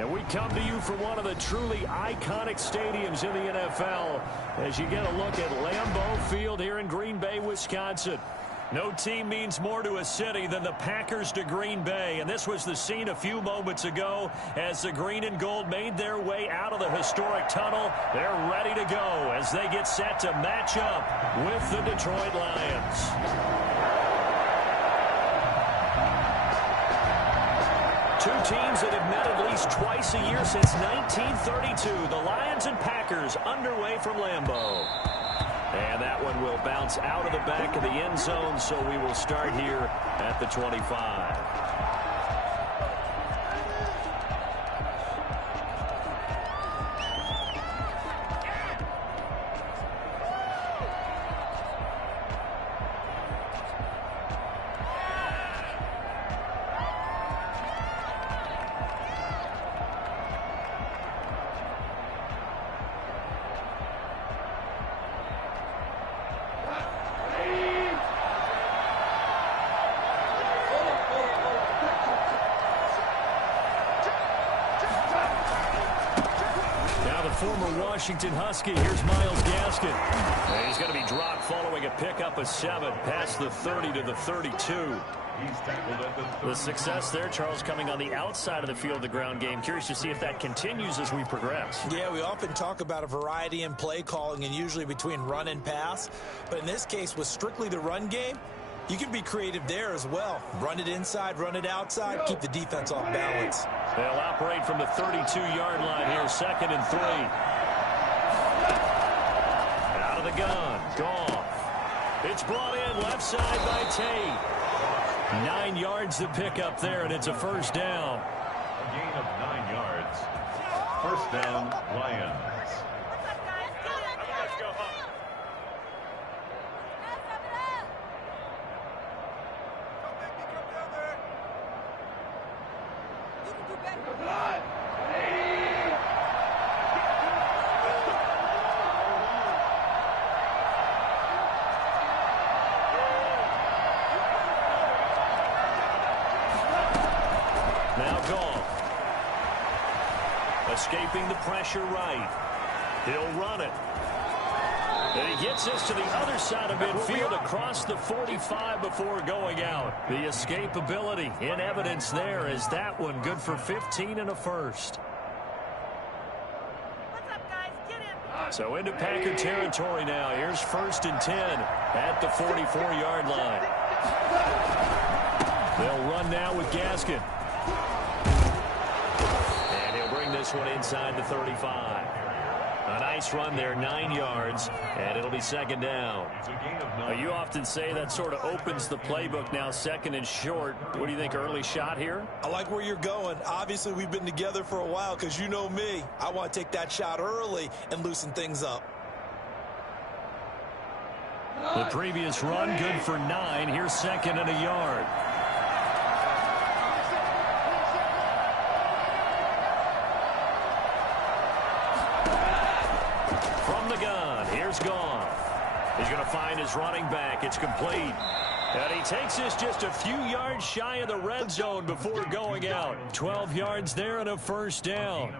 And we come to you from one of the truly iconic stadiums in the NFL as you get a look at Lambeau Field here in Green Bay, Wisconsin. No team means more to a city than the Packers to Green Bay. And this was the scene a few moments ago as the green and gold made their way out of the historic tunnel. They're ready to go as they get set to match up with the Detroit Lions. Two teams that have met at least twice a year since 1932. The Lions and Packers underway from Lambeau. And that one will bounce out of the back of the end zone, so we will start here at the 25. Former Washington Husky, here's Myles Gaskin. And he's going to be dropped following a pickup of 7 past the 30 to the 32. The success there, Charles, coming on the outside of the field, the ground game. Curious to see if that continues as we progress. Yeah, we often talk about a variety in play calling and usually between run and pass. But in this case, with strictly the run game, you can be creative there as well. Run it inside, run it outside, keep the defense off balance. They'll operate from the 32-yard line here, 2nd and 3. Out of the gun, Goff. It's brought in left side by Tate. 9 yards to pick up there, and it's a first down. A gain of 9 yards. First down, Lions. Now Goff. Escaping the pressure right. He'll run it. And he gets this to the other side of midfield across the 45 before going out. The escapability in evidence there is that one good for 15 and a first. So into Packer territory now. Here's 1st and 10 at the 44-yard line. They'll run now with Gaskin. And he'll bring this one inside the 35. A nice run there, 9 yards, and it'll be 2nd down. You often say that sort of opens the playbook now, 2nd and short. What do you think, early shot here? I like where you're going. Obviously, we've been together for a while because you know me. I want to take that shot early and loosen things up. The previous run, good for 9. Here's 2nd and a yard. Here's Goff. He's going to find his running back. It's complete. And he takes this just a few yards shy of the red zone before going out. 12 yards there and a first down.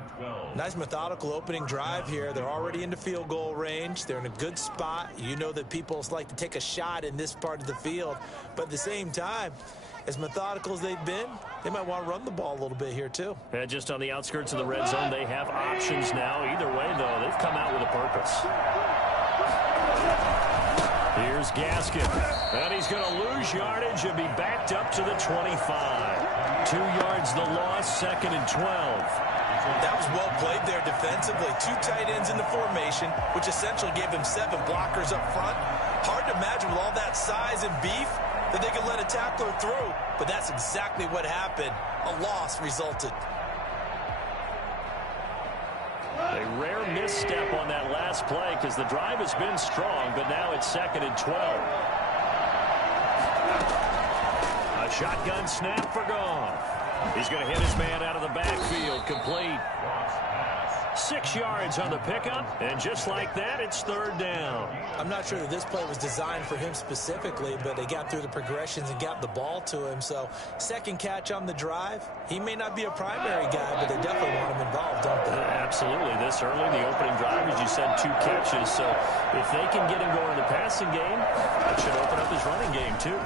Nice methodical opening drive here. They're already into field goal range. They're in a good spot. You know that people like to take a shot in this part of the field. But at the same time, as methodical as they've been, they might want to run the ball a little bit here too. And just on the outskirts of the red zone, they have options now. Either way, though, they've come out with a purpose. Here's Gaskin. And he's going to lose yardage and be backed up to the 25. 2 yards the loss, 2nd and 12. That was well played there defensively. 2 tight ends in the formation, which essentially gave them 7 blockers up front. Hard to imagine with all that size and beef that they could let a tackler through. But that's exactly what happened. A loss resulted. A rare misstep on that last play because the drive has been strong, but now it's 2nd and 12. A shotgun snap for Goff. He's going to hit his man out of the backfield, complete. 6 yards on the pickup, and just like that, it's 3rd down. I'm not sure that this play was designed for him specifically, but they got through the progressions and got the ball to him. So 2nd catch on the drive. He may not be a primary guy, but they definitely want him Absolutely. This early, the opening drive, as you said, 2 catches. So if they can get him going in the passing game, that should open up his running game, too.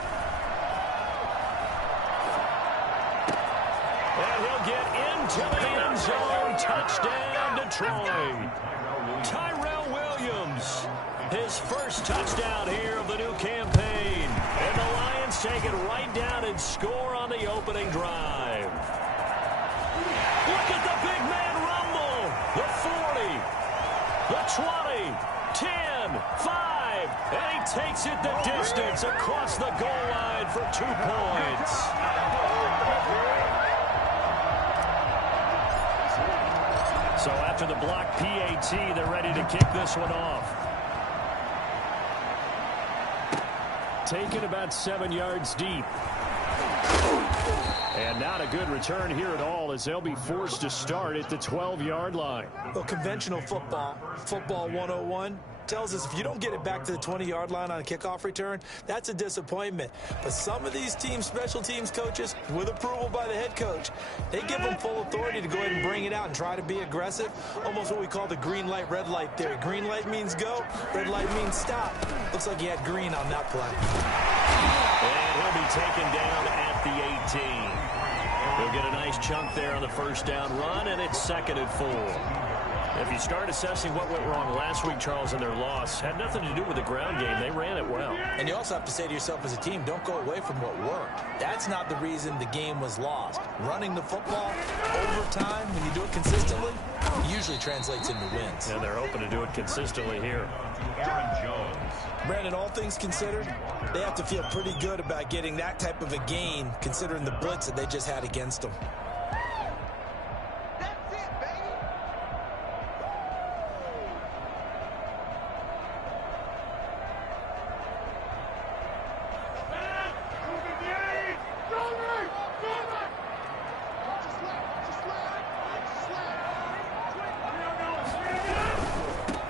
And he'll get into the end zone. Touchdown, Detroit. Tyrell Williams, his first touchdown here of the new campaign. And the Lions take it right down and score on the opening drive. Look at the big man rumble. The 40, the 20, 10, 5, and he takes it the distance across the goal line for 2 points. So after the block PAT, they're ready to kick this one off. Taken about 7 yards deep. And not a good return here at all, as they'll be forced to start at the 12-yard line. Well, conventional football 101, tells us if you don't get it back to the 20-yard line on a kickoff return, that's a disappointment. But some of these teams, special teams coaches, with approval by the head coach, they give them full authority to go ahead and bring it out and try to be aggressive. Almost what we call the green light, red light theory. Green light means go, red light means stop. Looks like he had green on that play. And he'll be taken down at the 18. He'll get a nice chunk there on the first down run, and it's 2nd and 4. If you start assessing what went wrong last week, Charles, in their loss, had nothing to do with the ground game. They ran it well. And you also have to say to yourself as a team, don't go away from what worked. That's not the reason the game was lost. Running the football over time, when you do it consistently, usually translates into wins. And they're hoping to do it consistently here. Aaron Jones. Brandon, all things considered, they have to feel pretty good about getting that type of a gain, considering the blitz that they just had against them.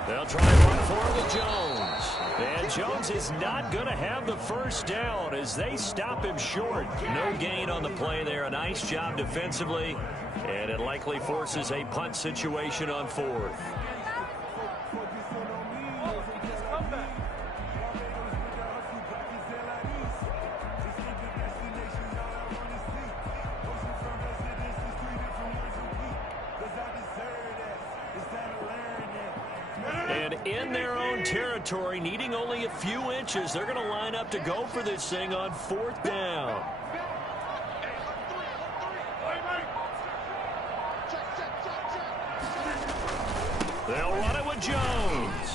They'll try and run for it with Jones. And Jones is not going to have the first down as they stop him short. No gain on the play there. A nice job defensively. And it likely forces a punt situation on 4th. And in their own territory, needing only a few inches, they're going to line up to go for this thing on 4th down. They'll run it with Jones.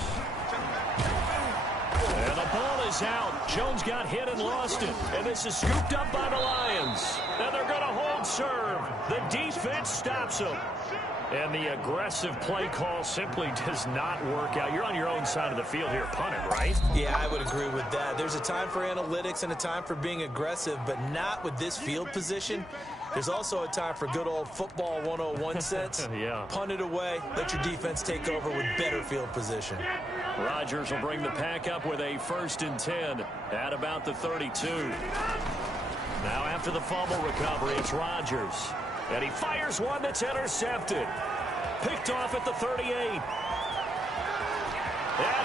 And the ball is out. Jones got hit and lost it. And this is scooped up by the Lions. And they're going to hold serve. The defense stops them. And the aggressive play call simply does not work out. You're on your own side of the field here, punting, right? Yeah, I would agree with that. There's a time for analytics and a time for being aggressive, but not with this field position. There's also a time for good old football 101 sense. Yeah. Punt it away. Let your defense take over with better field position. Rodgers will bring the pack up with a 1st and 10 at about the 32. Now after the fumble recovery, it's Rodgers. And he fires one that's intercepted. Picked off at the 38. And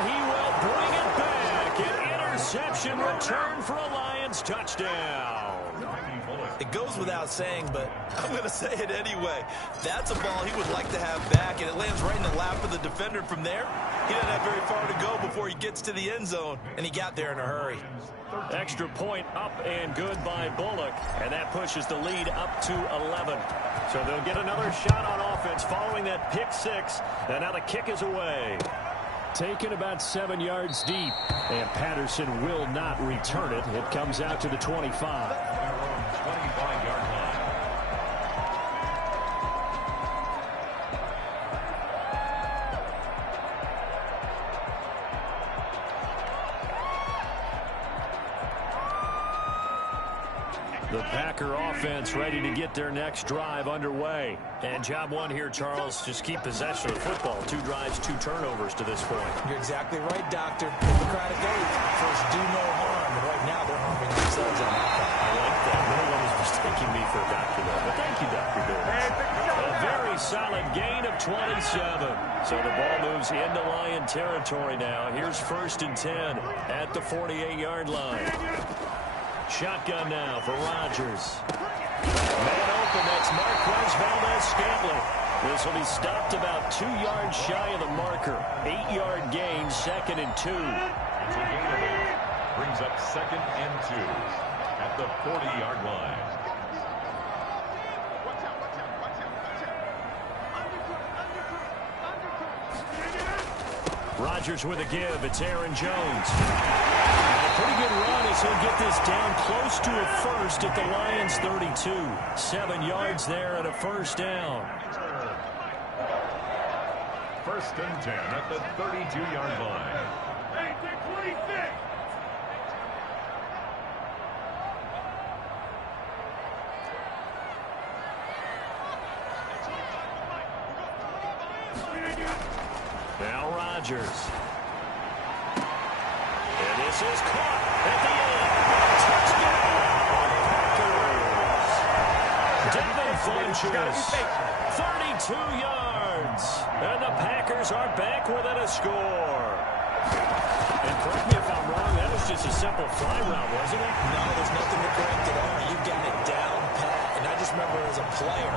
he will bring it back. An interception return for a Lions touchdown. It goes without saying, but I'm going to say it anyway. That's a ball he would like to have back, and it lands right in the lap of the defender from there. He doesn't have very far to go before he gets to the end zone, and he got there in a hurry. Extra point up and good by Bullock, and that pushes the lead up to 11. So they'll get another shot on offense following that pick 6, and now the kick is away. Taken about 7 yards deep, and Patterson will not return it. It comes out to the 25. 25-yard line. The Packer offense ready to get their next drive underway. And job one here, Charles, just keep possession of the football. 2 drives, 2 turnovers to this point. You're exactly right, Doctor. Hippocratic oath. First, do no harm. And right now, they're harming themselves on that. I like that. No one was mistaking me for a doctor, though. But thank you, Dr. Bill. A very a solid gain of 27. So the ball moves into Lion territory now. Here's 1st and 10 at the 48-yard line. Shotgun now for Rodgers. Man open, that's Marquez Valdes-Scantling. This will be stopped about 2 yards shy of the marker. 8-yard gain, 2nd and 2. It's a gain of 8. Brings up 2nd and 2 at the 40-yard line. Rodgers with a give. It's Aaron Jones. And a pretty good run as he'll get this down close to a first at the Lions 32. 7 yards there and a first down. 1st and 10 at the 32-yard line. Now Rodgers. And this is caught at the end. Touchdown, Packers. Devin Funchess, 32 yards. And the Packers are back within a score. And correct me if I'm wrong, that was just a simple fly route, wasn't it? No, there's nothing to correct at all. You got it down pat. And I just remember as a player,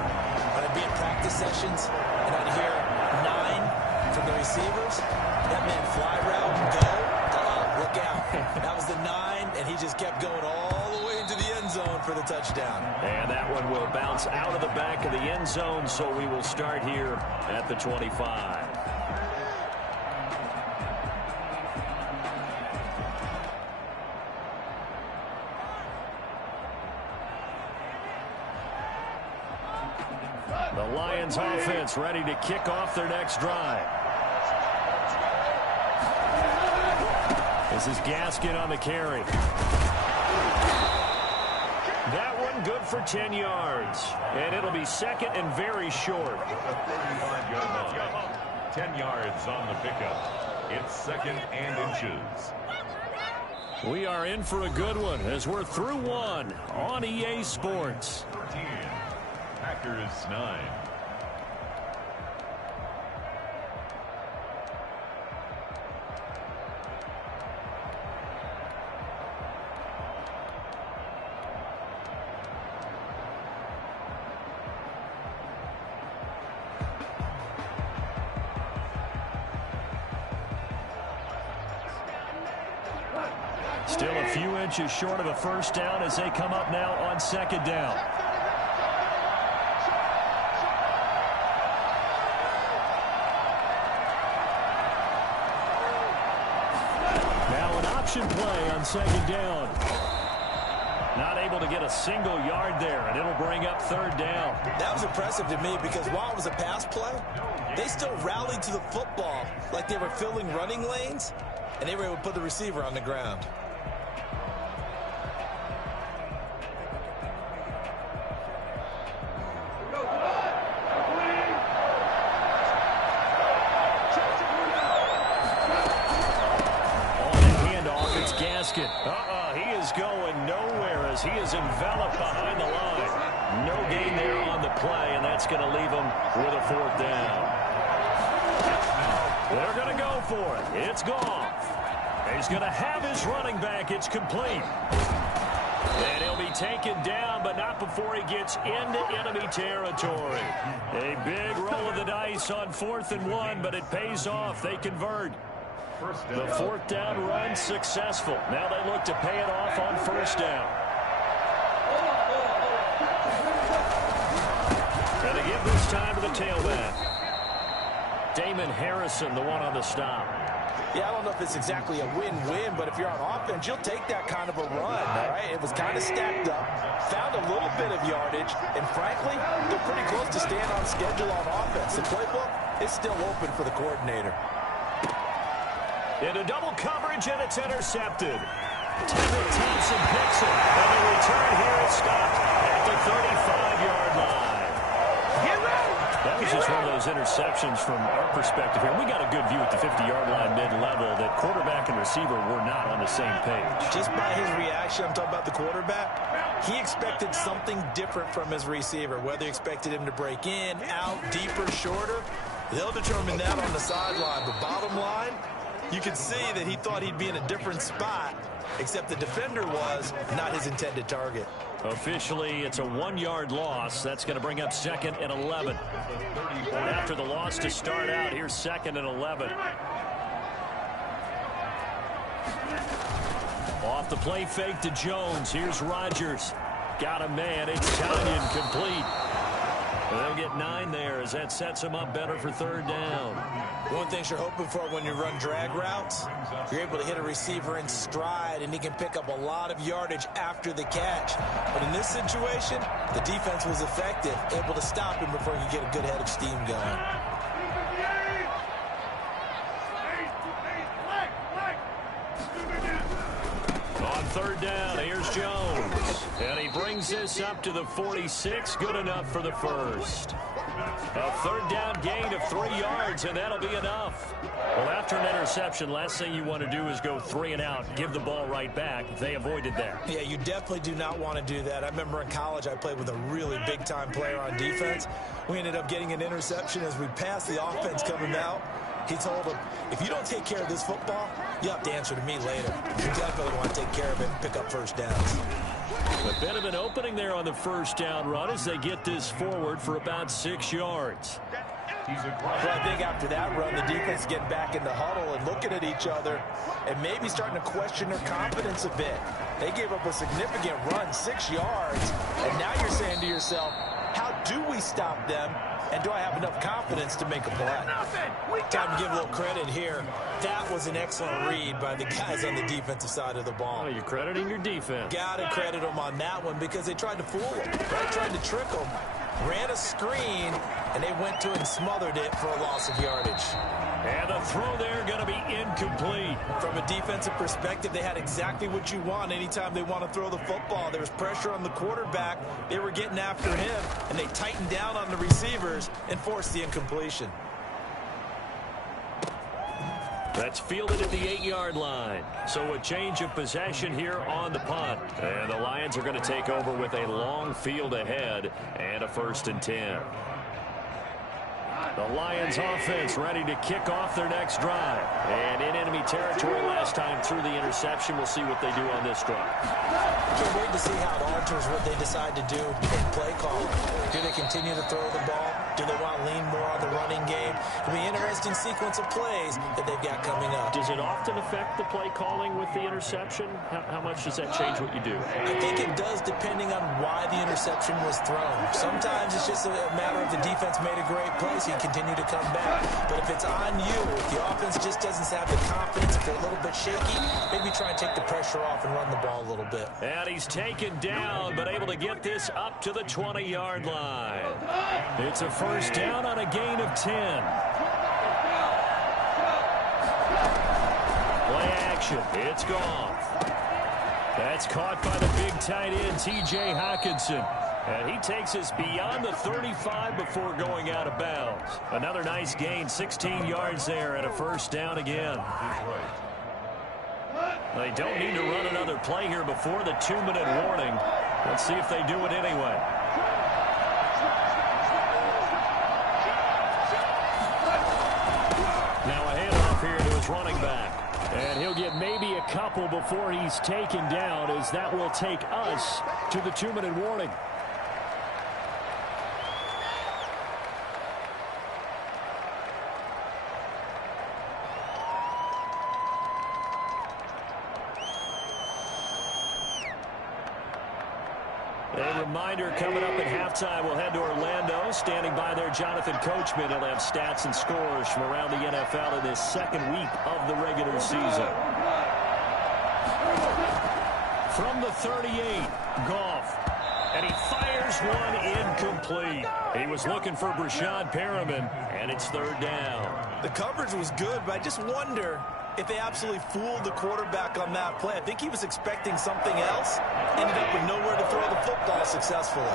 I'd be in practice sessions, and I'd hear 9 from the receivers. That meant fly route, go, look out. That was the 9, and he just kept going all the way into the end zone for the touchdown. And that one will bounce out of the back of the end zone, so we will start here at the 25. The Lions offense ready to kick off their next drive. This is Gaskin on the carry. That one good for 10 yards. And it'll be 2nd and very short. At the 35-yard line. 10 yards on the pickup. It's 2nd and inches. We are in for a good one as we're through one on EA Sports. 13. Packers 9. Still a few inches short of a first down as they come up now on 2nd down. Now an option play on 2nd down. Not able to get a single yard there, and it'll bring up 3rd down. That was impressive to me because while it was a pass play, they still rallied to the football like they were filling running lanes, and they were able to put the receiver on the ground. He is going nowhere as he is enveloped behind the line. No gain there on the play, and that's going to leave him with a 4th down. They're going to go for it. It's gone. He's going to have his running back. It's complete. And he'll be taken down, but not before he gets into enemy territory. A big roll of the dice on 4th and 1, but it pays off. They convert. The 4th down run successful. Now they look to pay it off on 1st down. And they give this time to the tailback. Damon Harrison, the one on the stop. Yeah, I don't know if it's exactly a win-win, but if you're on offense, you'll take that kind of a run, all right? It was kind of stacked up, found a little bit of yardage, and frankly, they're pretty close to staying on schedule on offense. The playbook is still open for the coordinator. Into double coverage, and it's intercepted. Tevin Thompson picks it, and the return here is stopped at the 35-yard line. Get ready! That was just one of those interceptions from our perspective here. We got a good view at the 50-yard line mid-level that quarterback and receiver were not on the same page. Just by his reaction, I'm talking about the quarterback, he expected something different from his receiver, whether he expected him to break in, out, deeper, shorter. They'll determine that on the sideline. But bottom line, you can see that he thought he'd be in a different spot, except the defender was not his intended target. Officially, it's a 1-yard loss. That's going to bring up 2nd and 11. After the loss to start out, here's 2nd and 11. Off the play fake to Jones. Here's Rodgers. Got a man. It's Tanyan complete. They'll get 9 there as that sets them up better for 3rd down. One thing you're hoping for when you run drag routes, you're able to hit a receiver in stride, and he can pick up a lot of yardage after the catch. But in this situation, the defense was effective, able to stop him before he could get a good head of steam going. On 3rd down, here's Jones. And he brings this up to the 46. Good enough for the first. A 3rd down gain of 3 yards, and that'll be enough. Well, after an interception, last thing you want to do is go 3 and out, give the ball right back. They avoided that. Yeah, you definitely do not want to do that. I remember in college I played with a really big-time player on defense. We ended up getting an interception as we passed the offense coming out. He told him, if you don't take care of this football, you'll have to answer to me later. You definitely want to take care of it and pick up first downs. A bit of an opening there on the 1st down run as they get this forward for about 6 yards. Well, I think after that run, the defense is getting back in the huddle and looking at each other and maybe starting to question their confidence a bit. They gave up a significant run, 6 yards, and now you're saying to yourself, how do we stop them? And do I have enough confidence to make a play? Time to give a little credit here. That was an excellent read by the guys on the defensive side of the ball. Oh, you're crediting your defense. Got to credit them on that one because they tried to fool him. Right? Tried to trick him. Ran a screen, and they went to it and smothered it for a loss of yardage. And the throw there going to be incomplete. From a defensive perspective, they had exactly what you want anytime they want to throw the football. There was pressure on the quarterback. They were getting after him, and they tightened down on the receivers and forced the incompletion. That's fielded at the 8-yard line. So a change of possession here on the punt. And the Lions are going to take over with a long field ahead and a 1st and 10. The Lions offense ready to kick off their next drive. And in enemy territory last time through the interception. We'll see what they do on this drive. Can't wait to see how it alters what they decide to do in play calling. Do they continue to throw the ball? Do they want to lean more on the running game? It'll be an interesting sequence of plays that they've got coming up. Does it often affect the play calling with the interception? How much does that change what you do? I think it does depending on why the interception was thrown. Sometimes it's just a matter of the defense made a great play, so you continue to come back. But if it's on you, if the offense just doesn't have the confidence, if they're a little bit shaky, maybe try and take the pressure off and run the ball a little bit. And he's taken down, but able to get this up to the 20-yard line. It's a 1st down on a gain of 10. Play action. It's Goff. That's caught by the big tight end, T.J. Hockenson. And he takes us beyond the 35 before going out of bounds. Another nice gain, 16 yards there, and a 1st down again. They don't need to run another play here before the 2-minute warning. Let's see if they do it anyway. Now a handoff here to his running back. And he'll get maybe a couple before he's taken down, as that will take us to the 2-minute warning. A reminder, coming up at halftime, we'll head to Orlando. Standing by there, Jonathan Coachman. He'll have stats and scores from around the NFL in this 2nd week of the regular season. From the 38, Goff. And he fires one incomplete. He was looking for Brashad Perriman, and it's 3rd down. The coverage was good, but I just wonder if they absolutely fooled the quarterback on that play. I think he was expecting something else. Ended up with nowhere to throw the football successfully.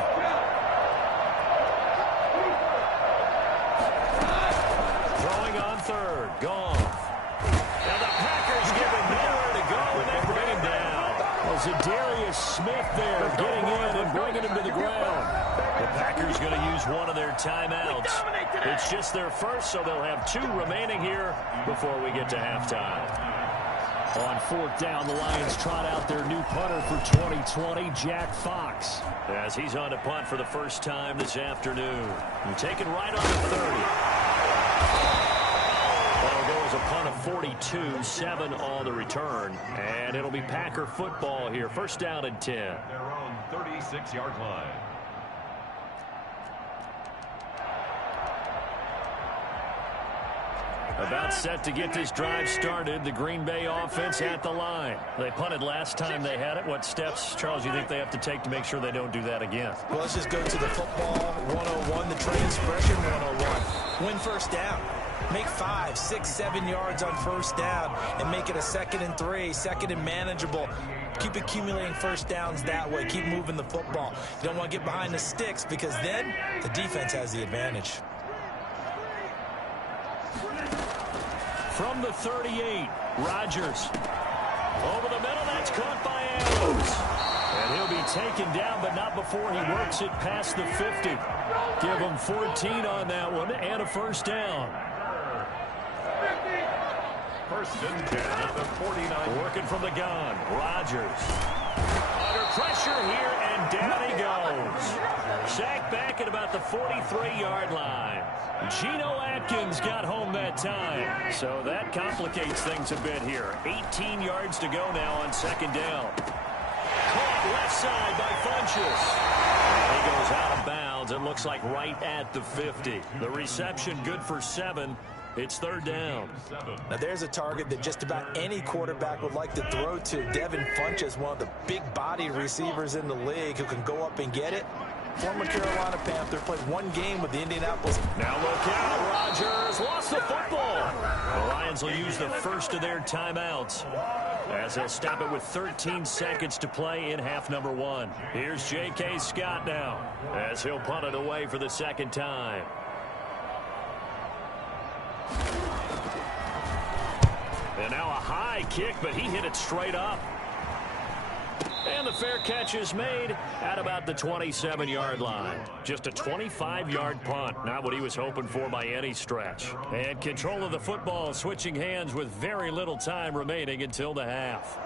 Throwing on third. Goff. And the Packers give him nowhere to go, and they bring him down. Well, Zadarius Smith there getting in and bringing him to the ground. The Packers going to use one of their timeouts. It's just their first, so they'll have 2 remaining here before we get to halftime. On fourth down, the Lions trot out their new punter for 2020, Jack Fox, as he's on to punt for the first time this afternoon. And taken right on the 30. That'll go as a punt of 42, 7 on the return. And it'll be Packer football here. First down and 10. Their own 36-yard line. About set to get this drive started. The Green Bay offense at the line. They punted last time they had it. What steps, Charles, you think they have to take to make sure they don't do that again? Well, let's just go to the football 101, the transgression 101. Win first down. Make 5, 6, 7 yards on first down and make it a 2nd and 3, 2nd and manageable. Keep accumulating first downs that way. Keep moving the football. You don't want to get behind the sticks because then the defense has the advantage. From the 38, Rodgers. Over the middle, that's caught by Adams. And he'll be taken down, but not before he works it past the 50. Give him 14 on that one and a first down. First and 10 at the 49. Working from the gun, Rodgers. Under pressure here, and down he goes. Sacked back at about the 43-yard line. Geno Atkins got home that time. So that complicates things a bit here. 18 yards to go now on second down. Caught left side by Funchess. He goes out of bounds. It looks like right at the 50. The reception good for 7. It's third down. Now there's a target that just about any quarterback would like to throw to. Devin Funchess, one of the big-bodied receivers in the league who can go up and get it. Former Carolina Panther, played 1 game with the Indianapolis. Now look out, Rodgers lost the football. The Lions will use the first of their timeouts as they'll stop it with 13 seconds to play in half number 1. Here's J.K. Scott now as he'll punt it away for the second time. And now a high kick, but he hit it straight up. And the fair catch is made at about the 27-yard line. Just a 25-yard punt. Not what he was hoping for by any stretch. And control of the football switching hands with very little time remaining until the half.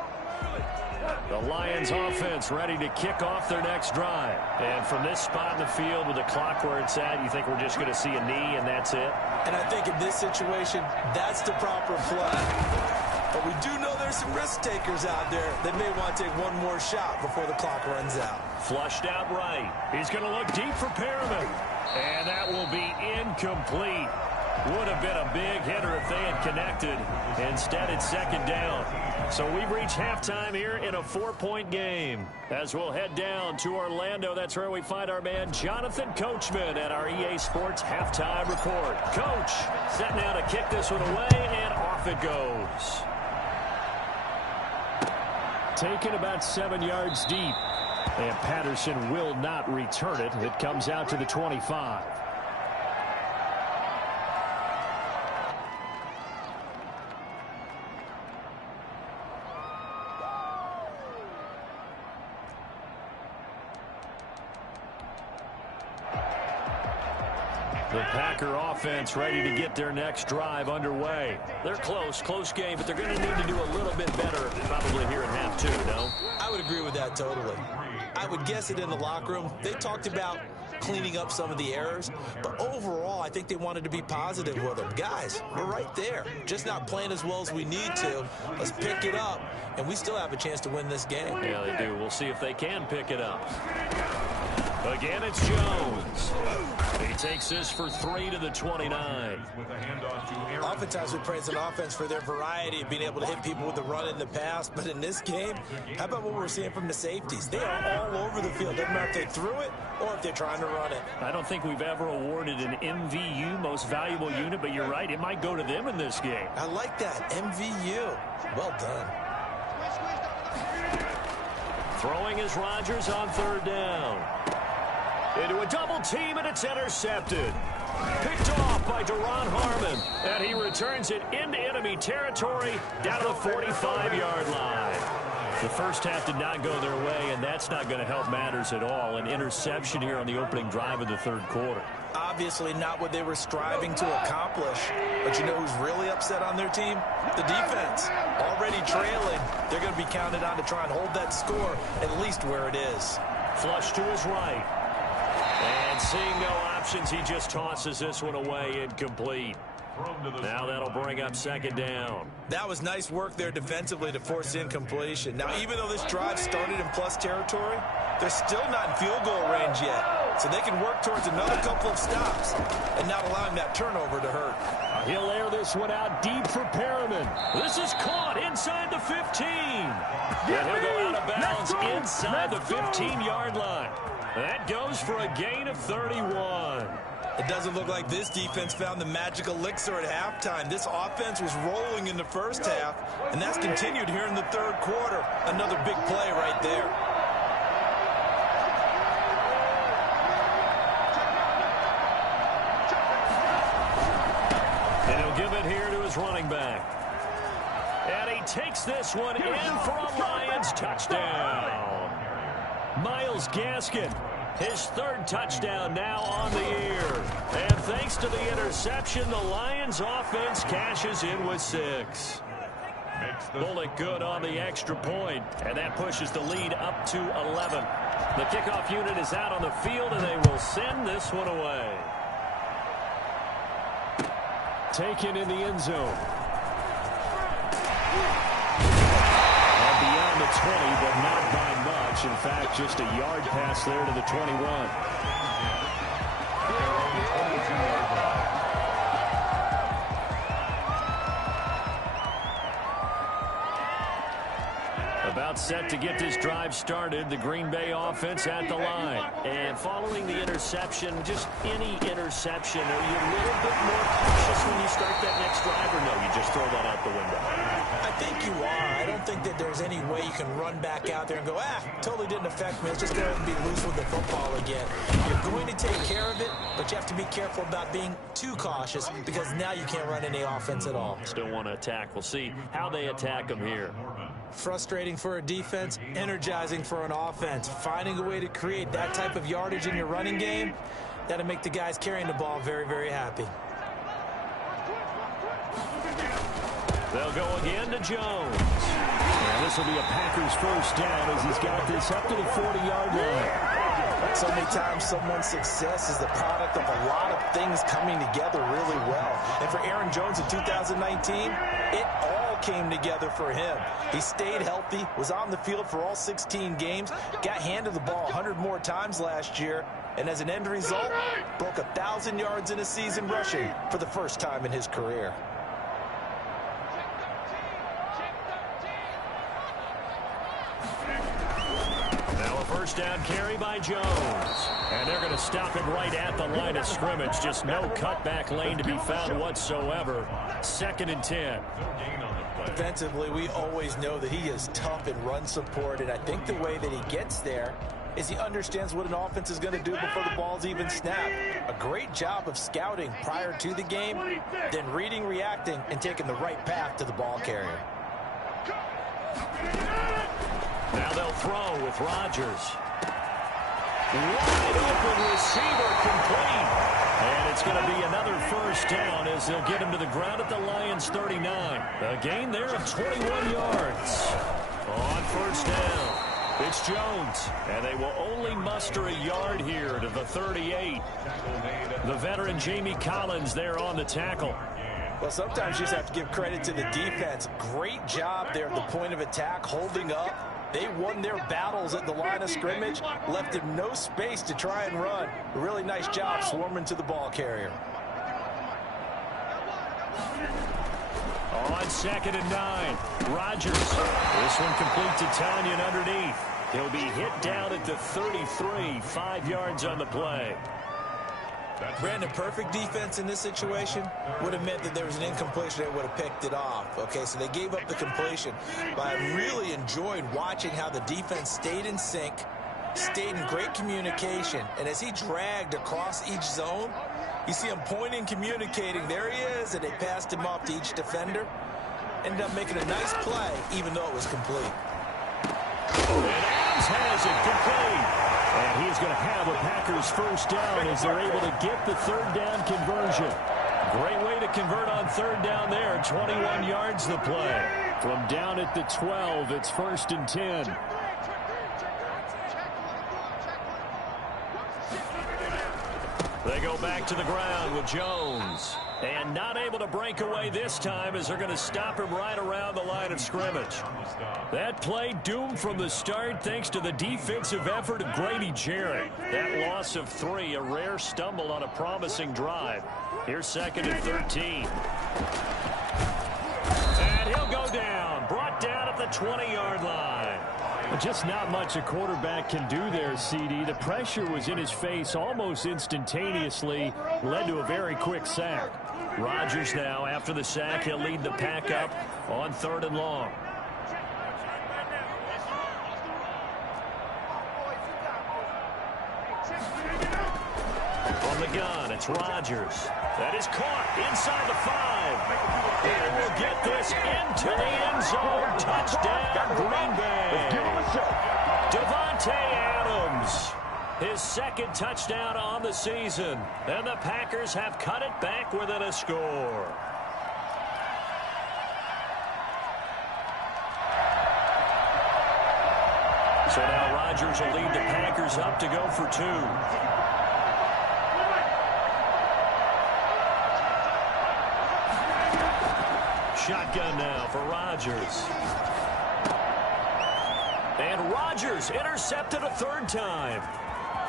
The Lions offense ready to kick off their next drive. And from this spot in the field with the clock where it's at, you think we're just going to see a knee and that's it? And I think in this situation, that's the proper play. But we do know there's some risk takers out there that may want to take one more shot before the clock runs out. Flushed out right. He's going to look deep for Perriman. And that will be incomplete. Would have been a big hitter if they had connected. Instead, it's second down. So we've reached halftime here in a 4-point game. As we'll head down to Orlando, that's where we find our man Jonathan Coachman at our EA Sports Halftime Report. Coach, set now to kick this one away, and off it goes. Taken about 7 yards deep. And Patterson will not return it. It comes out to the 25. The Packer offense ready to get their next drive underway. They're close game, but they're going to need to do a little bit better probably here in half 2, no? I would agree with that totally. I would guess it in the locker room. They talked about cleaning up some of the errors, but overall, I think they wanted to be positive with them. Guys, we're right there. Just not playing as well as we need to. Let's pick it up, and we still have a chance to win this game. Yeah, they do. We'll see if they can pick it up. Again, it's Jones. He takes this for 3 to the 29. Oftentimes we praise an offense for their variety of being able to hit people with the run in the pass, but in this game, how about what we're seeing from the safeties? They are all over the field. Doesn't matter if they threw it or if they're trying to run it. I don't think we've ever awarded an MVU, most valuable unit, but you're right, it might go to them in this game. I like that, MVU. Well done. Throwing is Rodgers on third down. Into a double team, and it's intercepted. Picked off by Duron Harmon. And he returns it into enemy territory down to the 45-yard line. The first half did not go their way, and that's not going to help matters at all. An interception here on the opening drive of the third quarter. Obviously not what they were striving to accomplish. But you know who's really upset on their team? The defense. Already trailing. They're going to be counted on to try and hold that score at least where it is. Flush to his right. And seeing no options, he just tosses this one away, incomplete. Now that'll bring up second down. That was nice work there defensively to force incompletion. Now, even though this drive started in plus territory, they're still not in field goal range yet. So they can work towards another couple of stops and not allowing that turnover to hurt. He'll air this one out deep for Perriman. This is caught inside the 15. And he'll go out of bounds inside the 15-yard line. That goes for a gain of 31. It doesn't look like this defense found the magic elixir at halftime. This offense was rolling in the first half, and that's continued here in the third quarter. Another big play right there. And he'll give it here to his running back. And he takes this one in for a Lions touchdown. Myles Gaskin. His third touchdown now on the year. And thanks to the interception, the Lions offense cashes in with 6. Bullock good on the extra point, and that pushes the lead up to 11. The kickoff unit is out on the field, and they will send this one away. Taken in the end zone. And beyond the 20, but not by much. In fact, just a yard pass there to the 21. About set to get this drive started. The Green Bay offense at the line. And following the interception, just any interception, are you a little bit more cautious when you start that next drive, or no, you just throw that out the window? I think you are. I don't think that there's any way you can run back out there and go, totally didn't affect me. Let's just go ahead and be loose with the football again. You're going to take care of it, but you have to be careful about being too cautious because now you can't run any offense at all. Still want to attack. We'll see how they attack them here. Frustrating for a defense, energizing for an offense. Finding a way to create that type of yardage in your running game, that'll make the guys carrying the ball very, very happy. They'll go again to Jones. And this will be a Packers first down as he's got this up to the 40-yard line. So many times someone's success is the product of a lot of things coming together really well. And for Aaron Jones in 2019, it all came together for him. He stayed healthy, was on the field for all 16 games, got handed the ball 100 more times last year, and as an end result, broke 1,000 yards in a season rushing for the first time in his career. First down carry by Jones. And they're going to stop him right at the line of scrimmage. Just no cutback lane to be found whatsoever. 2nd and 10. Defensively, we always know that he is tough in run support, and I think the way that he gets there is he understands what an offense is going to do before the ball's even snapped. A great job of scouting prior to the game, then reading, reacting, and taking the right path to the ball carrier. Now they'll throw with Rodgers. Wide open receiver complete. And it's going to be another first down as they'll get him to the ground at the Lions 39. A gain there of 21 yards. On first down, it's Jones. And they will only muster a yard here to the 38. The veteran Jamie Collins there on the tackle. Well, sometimes you just have to give credit to the defense. Great job there at the point of attack, holding up. They won their battles at the line of scrimmage, left him no space to try and run. A really nice job swarming to the ball carrier. On 2nd and 9, Rodgers. This one complete to Tonyan underneath. He'll be hit down at the 33, 5 yards on the play. Brandon, perfect defense in this situation would have meant that there was an incompletion. They would have picked it off. Okay, so they gave up the completion. But I really enjoyed watching how the defense stayed in sync, stayed in great communication. And as he dragged across each zone, You see him pointing, communicating. There he is, and they passed him off to each defender. Ended up making a nice play, even though it was complete. And Adams has it complete. And he's going to have a Packers first down as they're able to get the third down conversion. Great way to convert on third down there. 21 yards the play. From down at the 12, it's 1st and 10. They go back to the ground with Jones. And not able to break away this time as they're going to stop him right around the line of scrimmage. That play doomed from the start thanks to the defensive effort of Grady Jarrett. That loss of 3, a rare stumble on a promising drive. Here's 2nd and 13. And he'll go down. Brought down at the 20-yard line. Just not much a quarterback can do there, CD. The pressure was in his face almost instantaneously. Led to a very quick sack. Rodgers now, after the sack, he'll lead the pack up on 3rd and long. From the gun, it's Rodgers. That is caught inside the 5. And will get this into the end zone. Touchdown, Green Bay. Davante Adams. His 2nd touchdown on the season. And the Packers have cut it back within a score. So now Rodgers will lead the Packers up to go for 2. Shotgun now for Rodgers. And Rodgers intercepted a 3rd time.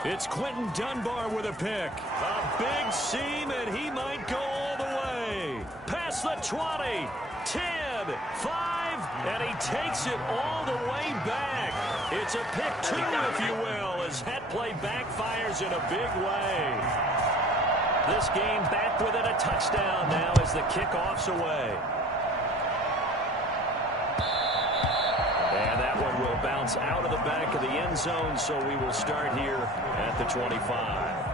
It's Quentin Dunbar with a pick. A big seam, and he might go all the way. Past the 20, 10, 5, and he takes it all the way back. It's a pick 2, if you will, as that play backfires in a big way. This game back within a touchdown now as the kickoff's away. And that one will bounce out of the back of the end zone, so we will start here at the 25.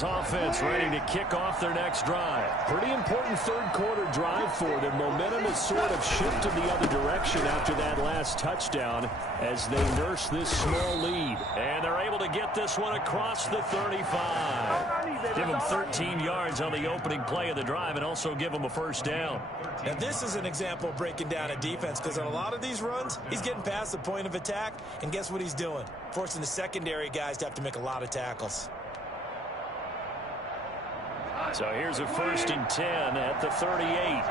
Offense ready to kick off their next drive. Pretty important 3rd quarter drive for them. Momentum has sort of shifted the other direction after that last touchdown as they nurse this small lead. And they're able to get this one across the 35. Give them 13 yards on the opening play of the drive and also give them a first down. Now this is an example of breaking down a defense because on a lot of these runs, he's getting past the point of attack, and guess what he's doing? Forcing the secondary guys to have to make a lot of tackles. So here's a 1st and 10 at the 38.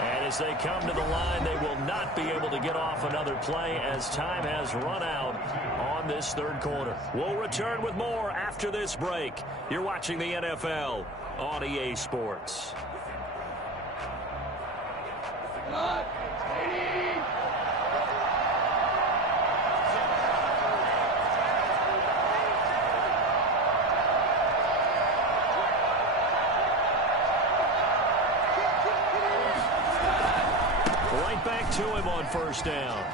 And as they come to the line, they will not be able to get off another play as time has run out on this 3rd quarter. We'll return with more after this break. You're watching the NFL on EA Sports. Right back to him on 1st down.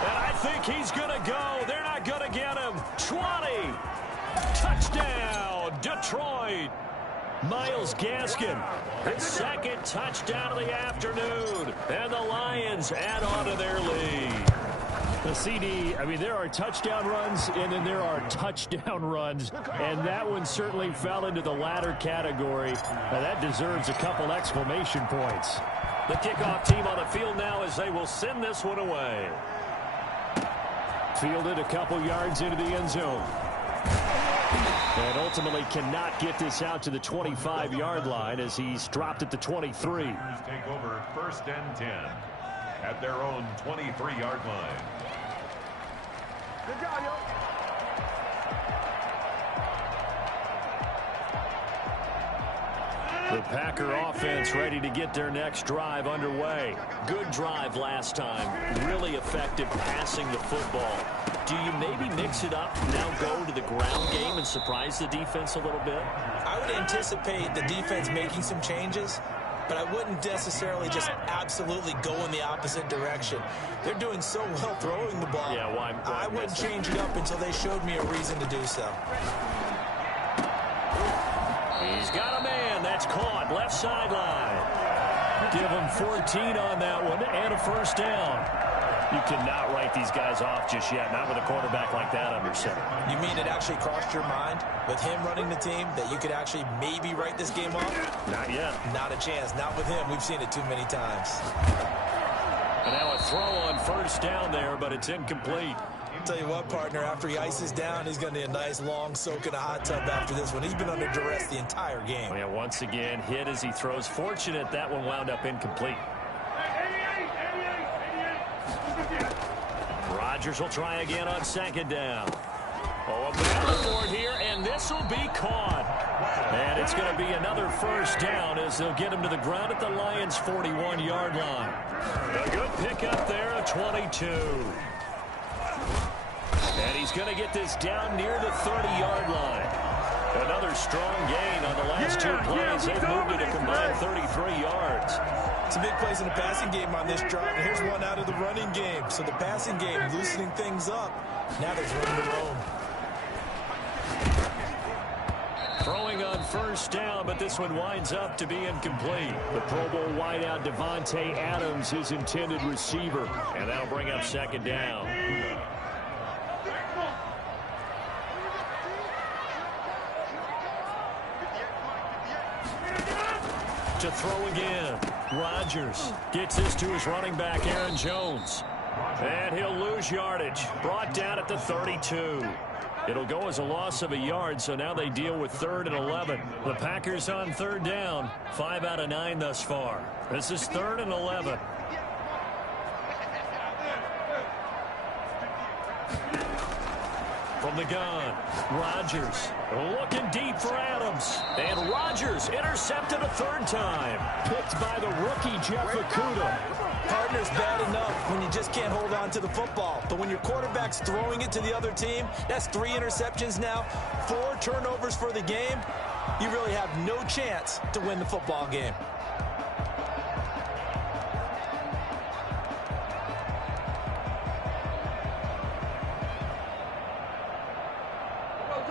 And I think he's going to go. They're not going to get him. 20. Touchdown, Detroit. Miles Gaskin, his 2nd touchdown of the afternoon. And the Lions add on to their lead. The CD, I mean, there are touchdown runs, and then there are touchdown runs. And that one certainly fell into the latter category. Now, that deserves a couple exclamation points. The kickoff team on the field now as they will send this one away. Fielded a couple yards into the end zone. And ultimately cannot get this out to the 25-yard line as he's dropped at the 23. Take over 1st and 10 at their own 23-yard line. Good job, yo. The Packer offense ready to get their next drive underway. Good drive last time. Really effective passing the football. Do you maybe mix it up, now go to the ground game and surprise the defense a little bit? I would anticipate the defense making some changes, but I wouldn't necessarily just absolutely go in the opposite direction. They're doing so well throwing the ball. Yeah, I wouldn't change it up until they showed me a reason to do so. He's got a man. That's caught. Left sideline. Give him 14 on that one and a first down. You cannot write these guys off just yet, not with a quarterback like that under center. You mean it actually crossed your mind with him running the team that you could actually maybe write this game off? Not yet. Not a chance. Not with him. We've seen it too many times. And now a throw on first down there, but it's incomplete. Tell you what, partner, after he ices down, he's going to need a nice long soak in a hot tub after this one. He's been under duress the entire game. Yeah, once again, hit as he throws. Fortunate that one wound up incomplete. Rodgers will try again on second down. Oh, a battle for it here, and this will be caught. And it's going to be another first down as they'll get him to the ground at the Lions' 41-yard line. A good pickup there of 22. And he's going to get this down near the 30-yard line. Another strong gain on the last two plays. They've moved it a combined 33 yards. Some big plays in the passing game on this drive. And here's one out of the running game. So the passing game loosening things up. Now there's room to roam. Throwing on first down, but this one winds up to be incomplete. The Pro Bowl wideout Devontae Adams, his intended receiver. And that'll bring up second down. To throw again. Rodgers gets this to his running back, Aaron Jones. And he'll lose yardage. Brought down at the 32. It'll go as a loss of a yard, so now they deal with 3rd and 11. The Packers on 3rd down. 5 out of 9 thus far. This is 3rd and 11. From the gun, Rodgers looking deep for Adams. And Rodgers intercepted a 3rd time. Picked by the rookie, Jeff Okudah. Partner's bad enough when you just can't hold on to the football. But when your quarterback's throwing it to the other team, that's 3 interceptions now, 4 turnovers for the game. You really have no chance to win the football game.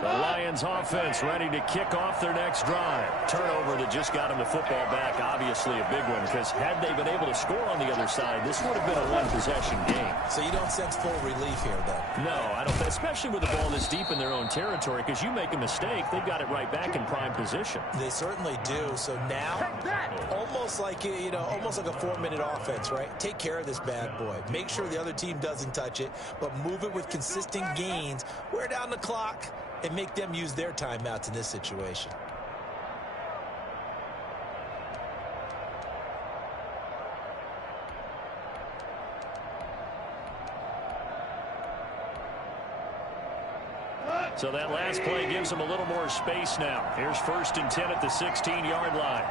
The Lions offense ready to kick off their next drive. Turnover that just got them the football back, obviously a big one, because had they been able to score on the other side, this would have been a one-possession game. So you don't sense full relief here, then? No, I don't, especially with the ball this deep in their own territory, because you make a mistake, they've got it right back in prime position. They certainly do. So now, almost like almost like a 4-minute offense, right? Take care of this bad boy. Make sure the other team doesn't touch it, but move it with consistent gains. Wear down the clock and make them use their timeouts in this situation. So that last play gives them a little more space now. Here's 1st and 10 at the 16-yard line.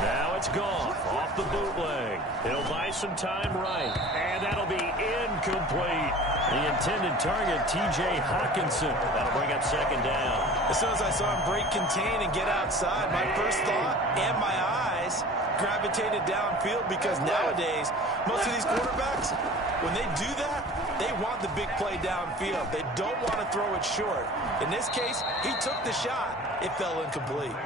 Now it's Goff off the bootleg. He'll buy some time right. And that'll be incomplete. The intended target, T.J. Hockenson. That'll bring up second down. As soon as I saw him break contain and get outside, my first thought and my eyes gravitated downfield, because nowadays, most of these quarterbacks, when they do that, they want the big play downfield. They don't want to throw it short. In this case, he took the shot. It fell incomplete.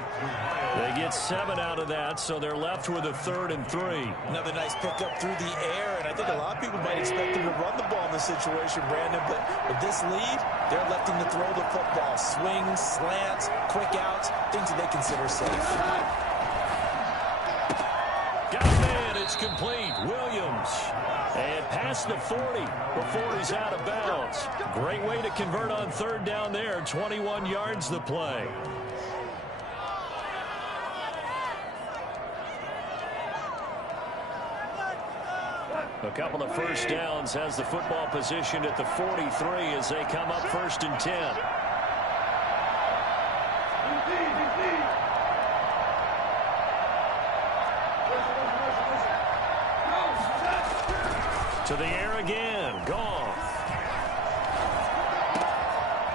They get 7 out of that, so they're left with a 3rd and 3. Another nice pickup through the air, and I think a lot of people might expect them to run the ball in this situation, Brandon, but with this lead, they're electing to throw the football. Swings, slants, quick outs, things that they consider safe. Got a man, it's complete. Williams. And past the 40 before he's out of bounds. Great way to convert on 3rd down there. 21 yards the play. A couple of first downs has the football positioned at the 43 as they come up 1st and 10. To the air again. Goff.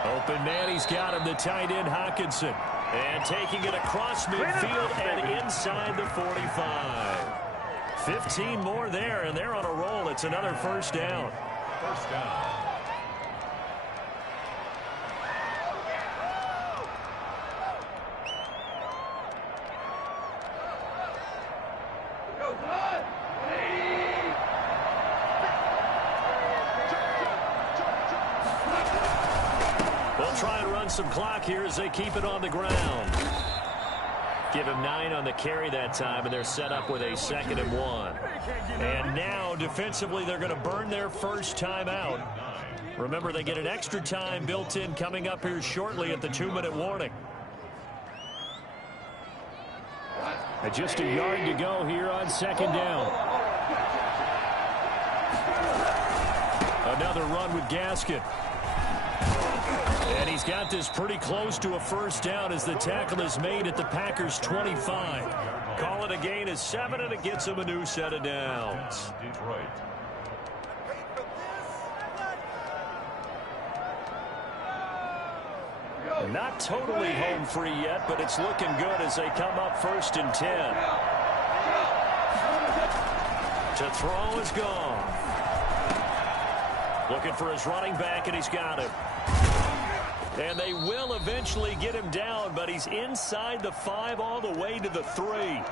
Open man. He's got him. The tight end, Hockenson. And taking it across midfield and inside the 45. 15 more there, and they're on a roll. It's another first down. First down. Some clock here as they keep it on the ground. Give him 9 on the carry that time, and they're set up with a 2nd and 1. And now, defensively, they're going to burn their first time out. Remember, they get an extra time built in coming up here shortly at the 2-minute warning. And just a yard to go here on 2nd down. Another run with Gaskin. And he's got this pretty close to a first down as the tackle is made at the Packers' 25. Call it a gain of 7, and it gets him a new set of downs. Detroit. Not totally home free yet, but it's looking good as they come up 1st and 10. To throw is gone. Looking for his running back, and he's got it. And they will eventually get him down, but he's inside the 5 all the way to the 3.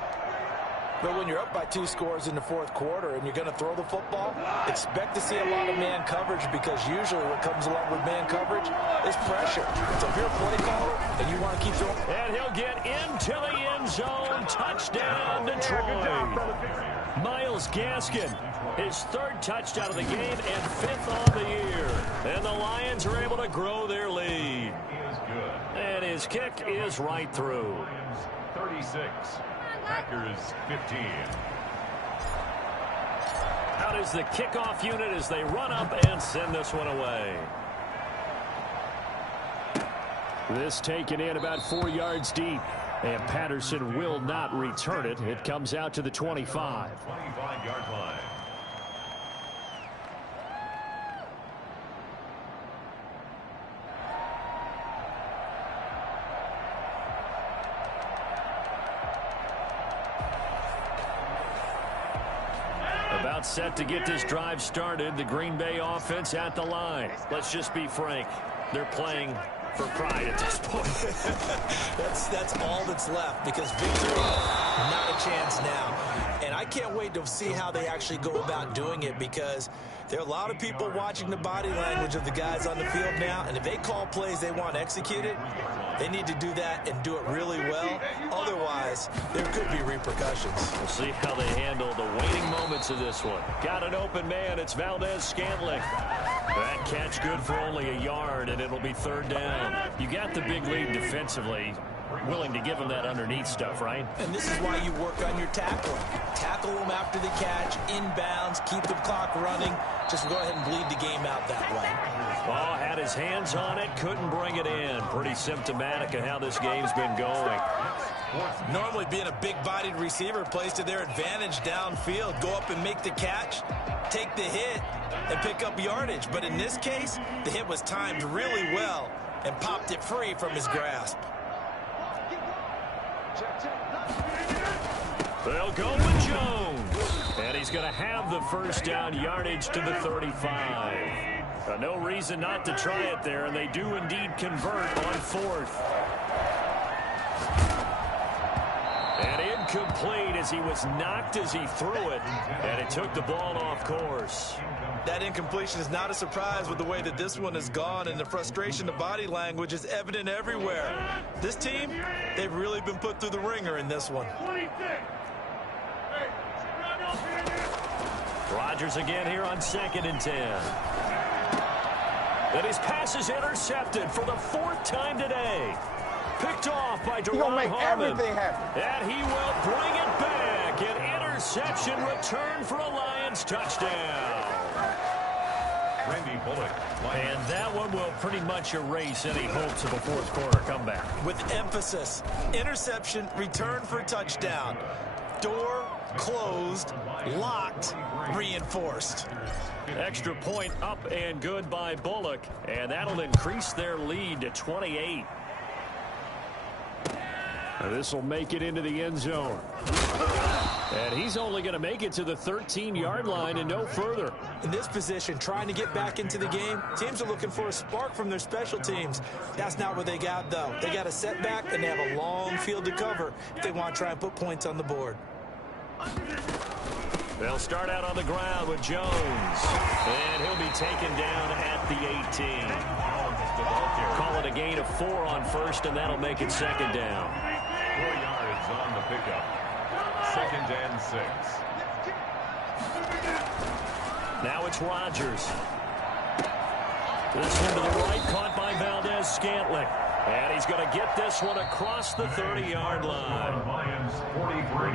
But when you're up by 2 scores in the 4th quarter and you're going to throw the football, expect to see a lot of man coverage, because usually what comes along with man coverage is pressure. So if you're a play caller and you want to keep throwing. And he'll get into the end zone. Touchdown, Detroit. Myles Gaskin, his 3rd touchdown of the game and 5th on the year. And the Lions are able to grow their lead. And his kick is right through. 36. Packers 15. Out is the kickoff unit as they run up and send this one away. This taken in about 4 yards deep. And Patterson will not return it. It comes out to the 25. 25-yard line. About set to get this drive started. The Green Bay offense at the line. Let's just be frank. They're playing for pride at this point. That's all that's left, because victory, not a chance now. And I can't wait to see how they actually go about doing it, because there are a lot of people watching the body language of the guys on the field now, and if they call plays they want executed, they need to do that and do it really well. Otherwise, there could be repercussions. We'll see how they handle the waiting moments of this one. Got an open man. It's Valdez-Scantling. That catch good for only a yard, and it'll be 3rd down. You got the big lead defensively. Willing to give them that underneath stuff, right? And this is why you work on your tackling. Tackle them after the catch, inbounds, keep the clock running. Just go ahead and bleed the game out that way. Oh, had his hands on it, couldn't bring it in. Pretty symptomatic of how this game's been going. Normally being a big-bodied receiver plays to their advantage downfield. Go up and make the catch, take the hit, and pick up yardage. But in this case, the hit was timed really well and popped it free from his grasp. They'll go with Jones. And he's going to have the first down yardage to the 35. No reason not to try it there, and they do indeed convert on 4th. And incomplete as he was knocked as he threw it, and it took the ball off course. That incompletion is not a surprise with the way that this one has gone, and the frustration, the body language is evident everywhere. This team, they've really been put through the ringer in this one. Rodgers again here on 2nd and 10. And his pass is intercepted for the 4th time today. Picked off by Deron Harmon. Everything happen. And he will bring it back. An interception return for a Lions touchdown. Randy Bullock. And that one will pretty much erase any hopes of a fourth quarter comeback. With emphasis, interception, return for a touchdown. Door closed, locked, reinforced. Extra point up and good by Bullock, and that'll increase their lead to 28. This will make it into the end zone. And he's only going to make it to the 13-yard line and no further. In this position, trying to get back into the game, teams are looking for a spark from their special teams. That's not what they got, though. They got a setback, and they have a long field to cover if they want to try and put points on the board. They'll start out on the ground with Jones. And he'll be taken down at the 18. Call it a gain of 4 on first, and that'll make it second down. 4 yards on the pickup. Second and 6. Now it's Rodgers. This one to the right, caught by Valdez-Scantling. And he's going to get this one across the 30-yard line. Lions 43.